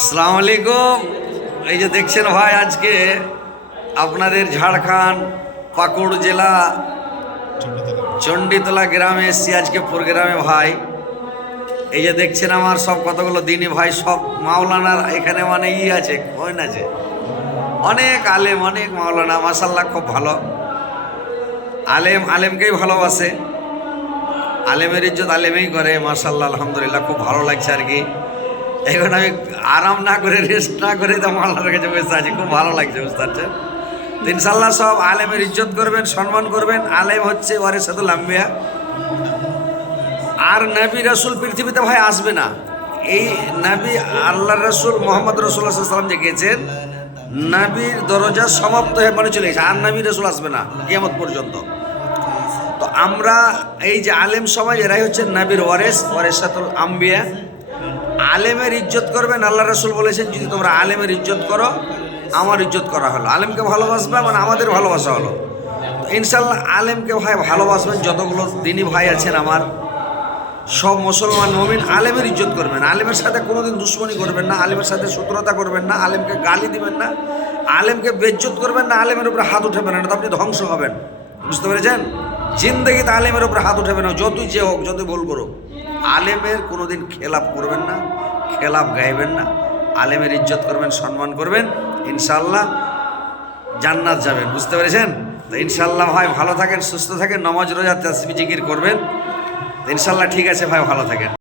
আসসালামু আলাইকুম। এই যে দেখছেন ভাই, আজকে আপনাদের ঝাড়খণ্ড পাকুড় জেলা চণ্ডীতলা গ্রামে এসছি আজকে প্রোগ্রামে ভাই। এই যে দেখছেন আমার সব কতগুলো দিনী ভাই, সব মাওলানার এখানে মানে আছে, কইন আছে, অনেক আলেম, অনেক মাওলানা, মাশাআল্লাহ খুব ভালো আলেম, আলেমকেই ভালোবাসে, আলেমের ইজ্জত আলেমেই করে, মাশাআল্লাহ আলহামদুলিল্লাহ খুব ভালো লাগছে আর কি। এখন আমি আরাম না করে, রেস্ট না করে তো মাওলানার কাছে বসে আছি, খুব ভালো লাগছে, বুঝতে পারছেন। তো ইনশাল্লাহ সব আলেমের ইজ্জত করবেন, সম্মান করবেন। আলেম হচ্ছে ওয়ারিসাতুল আম্বিয়া, আর নবী রাসূল পৃথিবীতে ভাই আসবে না। এই নবী আল্লাহ রাসূল মুহাম্মদ রাসূলুল্লাহ সাল্লাল্লাহু আলাইহি ওয়াসাল্লাম যে গেছেন, নবীর দরজা সমাপ্ত হয়ে মানে চলে গেছে, আর নবী রাসূল আসবে না কিয়ামত পর্যন্ত। তো আমরা এই যে আলেম সমাজ, এরাই হচ্ছে নবীর ওয়ারিসাতুল আম্বিয়া। আলেমের ইজ্জত করবেন, আল্লাহ রাসূল বলেছেন যদি তোমরা আলেমের ইজ্জত করো আমার ইজ্জত করা হলো। আলেমকে ভালোবাসবে মানে আমাদের ভালোবাসা হলো। তো ইনশাল্লাহ আলেমকে ভাই ভালোবাসবেন। যতগুলো দিনী ভাই আছেন আমার, সব মুসলমান মুমিন আলেমের ইজ্জত করবেন। আলেমের সাথে কোনোদিন দুশ্মনী করবেন না, আলেমের সাথে শত্রুতা করবেন না, আলেমকে গালি দিবেন না, আলেমকে বেজ্জত করবেন না, আলেমের উপরে হাত উঠাবেন না, তো আপনি ধ্বংস হবেন, বুঝতে পেরেছেন। জিন্দগিতে আলেমের উপরে হাত উঠাবেন না, যতই যে হোক, যতই ভুল করুক, আলেমের কোনোদিন খেলাপ করবেন না, খেলাপ গাইবেন না। আলেমের ইজ্জত করবেন, সম্মান করবেন, ইনশাআল্লাহ জান্নাত যাবেন, বুঝতে পেরেছেন। তো ইনশাআল্লাহ ভাই ভালো থাকেন, সুস্থ থাকেন, নামাজ রোজা তাসবিহ জিকির করবেন। ইনশাআল্লাহ ঠিক আছে ভাই, ভালো থাকেন।